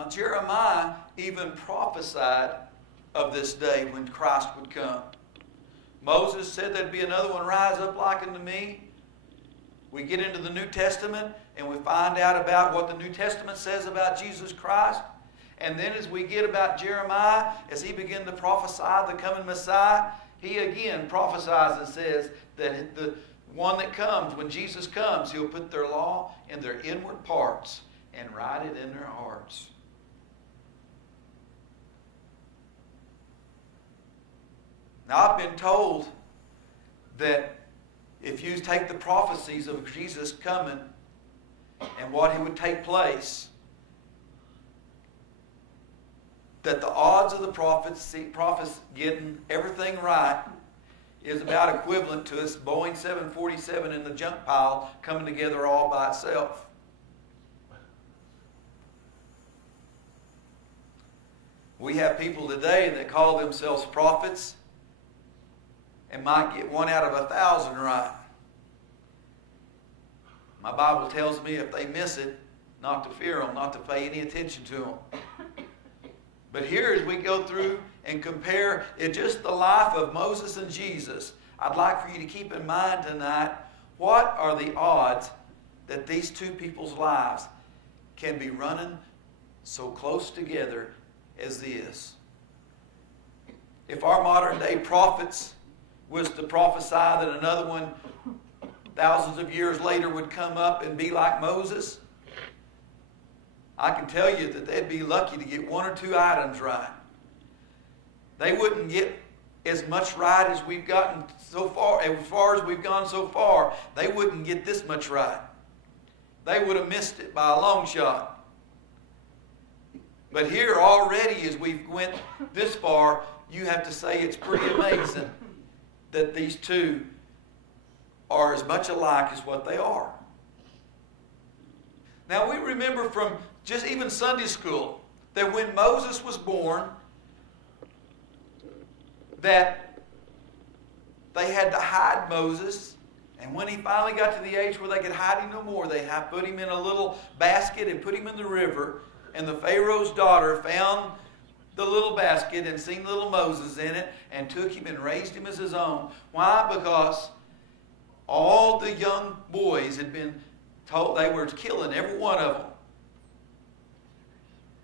Now, Jeremiah even prophesied of this day when Christ would come. Moses said there'd be another one rise up like unto me. We get into the New Testament and we find out about what the New Testament says about Jesus Christ. And then as we get about Jeremiah, as he began to prophesy the coming Messiah, he again prophesies and says that the one that comes, when Jesus comes, he'll put their law in their inward parts and write it in their hearts. Now, I've been told that if you take the prophecies of Jesus coming and what he would take place, that the odds of the prophets getting everything right is about equivalent to this Boeing 747 in the junk pile coming together all by itself. We have people today that call themselves prophets and might get 1 out of 1,000 right. My Bible tells me if they miss it, not to fear them, not to pay any attention to them. But here as we go through and compare just the life of Moses and Jesus, I'd like for you to keep in mind tonight, what are the odds that these two people's lives can be running so close together as this? If our modern day prophets was to prophesy that another one thousands of years later would come up and be like Moses, I can tell you that they'd be lucky to get 1 or 2 items right. They wouldn't get as much right as we've gotten so far as we've gone so far. They wouldn't get this much right. They would have missed it by a long shot. But here already, as we've went this far, you have to say it's pretty amazing that these two are as much alike as what they are. Now we remember from just even Sunday school that when Moses was born, that they had to hide Moses, and when he finally got to the age where they could hide him no more, they had put him in a little basket and put him in the river, and the Pharaoh's daughter found the little basket and seen little Moses in it and took him and raised him as his own. Why? Because all the young boys had been told they were killing every one of them.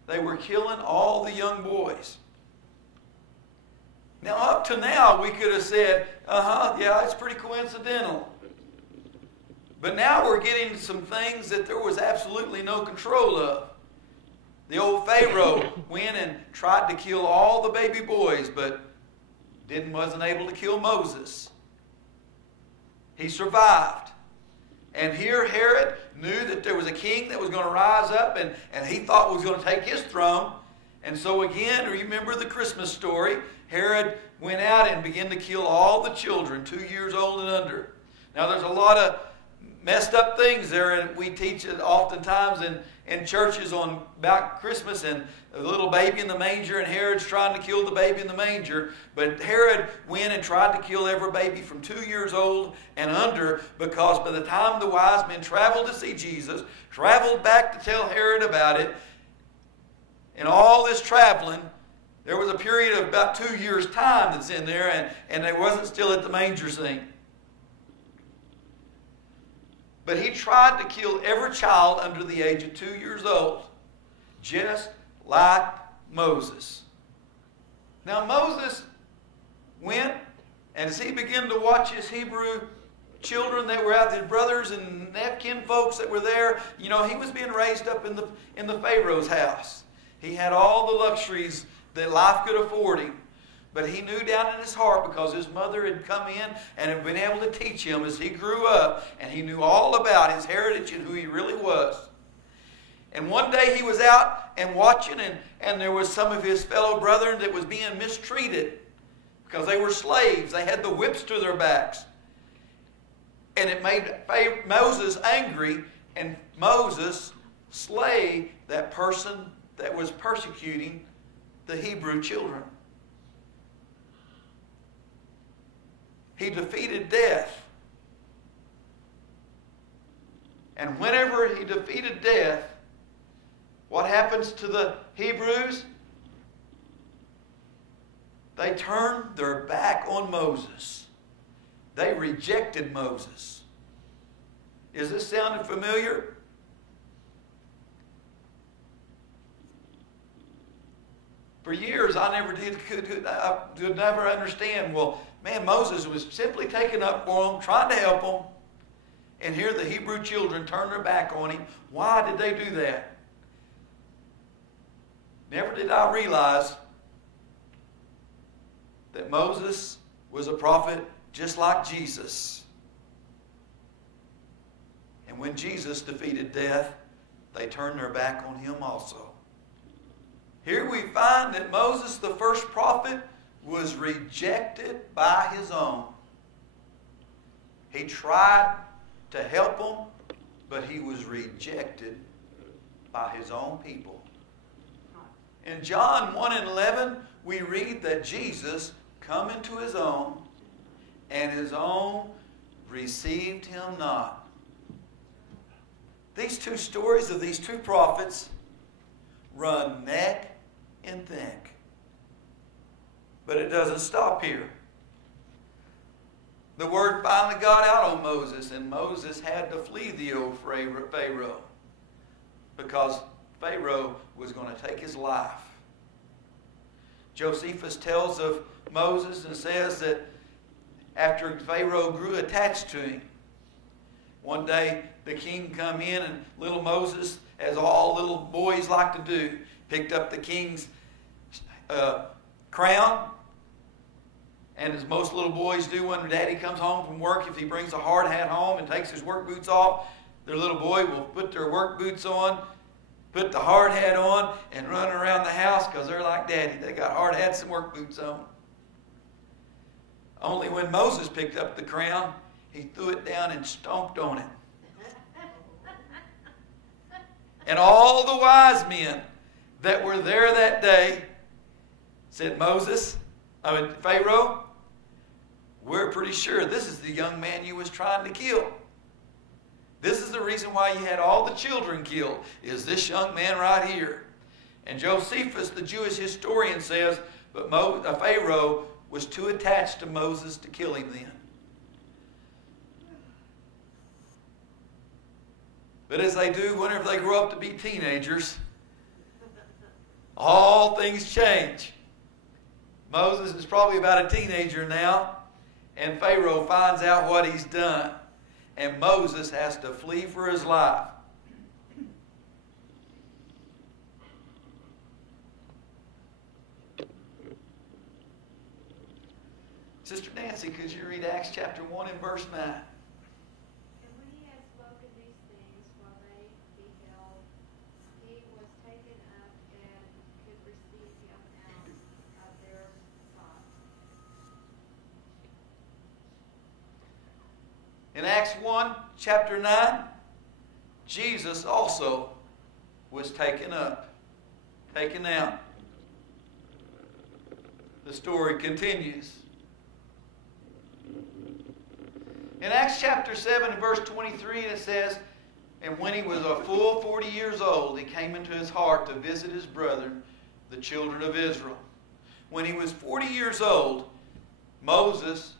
They were killing all the young boys. Now, up to now, we could have said, yeah, it's pretty coincidental. But now we're getting some things that there was absolutely no control of. The old Pharaoh went and tried to kill all the baby boys, but wasn't able to kill Moses. He survived. And here Herod knew that there was a king that was going to rise up and he thought was going to take his throne. And so again, remember the Christmas story. Herod went out and began to kill all the children 2 years old and under. Now there's a lot of messed up things there, and we teach it oftentimes in churches about Christmas and the little baby in the manger, and Herod's trying to kill the baby in the manger. But Herod went and tried to kill every baby from 2 years old and under, because by the time the wise men traveled to see Jesus, traveled back to tell Herod about it, and all this traveling, there was a period of about 2 years' time that's in there, and they wasn't still at the manger scene. But he tried to kill every child under the age of 2 years old, just like Moses. Now Moses went, and as he began to watch his Hebrew children that were out, his brothers and kin folks that were there, he was being raised up in the Pharaoh's house. He had all the luxuries that life could afford him. But he knew down in his heart, because his mother had come in and had been able to teach him as he grew up, and he knew all about his heritage and who he really was. And one day he was out and watching, and there was some of his fellow brethren that was being mistreated because they were slaves. They had the whips to their backs. And it made Moses angry, and Moses slay that person that was persecuting the Hebrew children. He defeated death. And whenever he defeated death, what happens to the Hebrews? They turned their back on Moses. They rejected Moses. Is this sounding familiar? For years, I could never understand. Well, man, Moses was simply taking up for them, trying to help them. And here the Hebrew children turn their back on him. Why did they do that? Never did I realize that Moses was a prophet just like Jesus. And when Jesus defeated death, they turned their back on him also. Here we find that Moses, the first prophet, was rejected by his own. He tried to help them, but he was rejected by his own people. In John 1:11, we read that Jesus come into his own, and his own received him not. These two stories of these two prophets run neck and neck. But it doesn't stop here. The word finally got out on Moses, and Moses had to flee the old Pharaoh because Pharaoh was going to take his life. Josephus tells of Moses and says that after Pharaoh grew attached to him, one day the king come in, and little Moses, as all little boys like to do, picked up the king's crown. And as most little boys do when daddy comes home from work, if he brings a hard hat home and takes his work boots off, their little boy will put their work boots on, put the hard hat on, and run around the house because they're like daddy. They got hard hats and work boots on. Only when Moses picked up the crown, he threw it down and stomped on it. And all the wise men that were there that day said, Pharaoh, we're pretty sure this is the young man you was trying to kill. This is the reason why you had all the children killed, is this young man right here. And Josephus, the Jewish historian, says, but Pharaoh was too attached to Moses to kill him then. But as they do whenever they grow up to be teenagers, all things change. Moses is probably about a teenager now, and Pharaoh finds out what he's done. And Moses has to flee for his life. Sister Nancy, could you read Acts chapter 1 and verse 9? And when he had spoken these things while they beheld, he was taken up and could receive him out of their sight. In Acts 1, chapter 9, Jesus also was taken up, taken out. The story continues. In Acts chapter 7 and verse 23, it says, and when he was a full 40 years old, he came into his heart to visit his brethren, the children of Israel. When he was 40 years old, Moses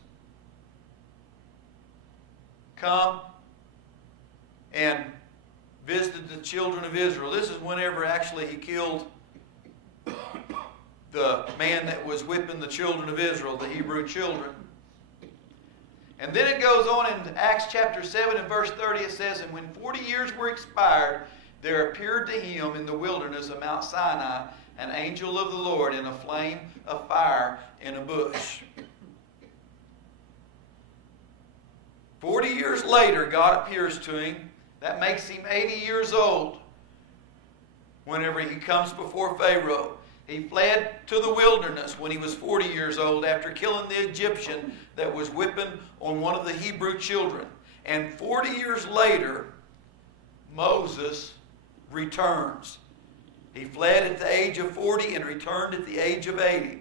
come and visited the children of Israel. This is whenever actually he killed the man that was whipping the children of Israel, the Hebrew children. And then it goes on in Acts chapter 7 and verse 30, it says, and when 40 years were expired, there appeared to him in the wilderness of Mount Sinai an angel of the Lord in a flame of fire in a bush. 40 years later, God appears to him. That makes him 80 years old whenever he comes before Pharaoh. He fled to the wilderness when he was 40 years old after killing the Egyptian that was whipping on one of the Hebrew children. And 40 years later, Moses returns. He fled at the age of 40 and returned at the age of 80.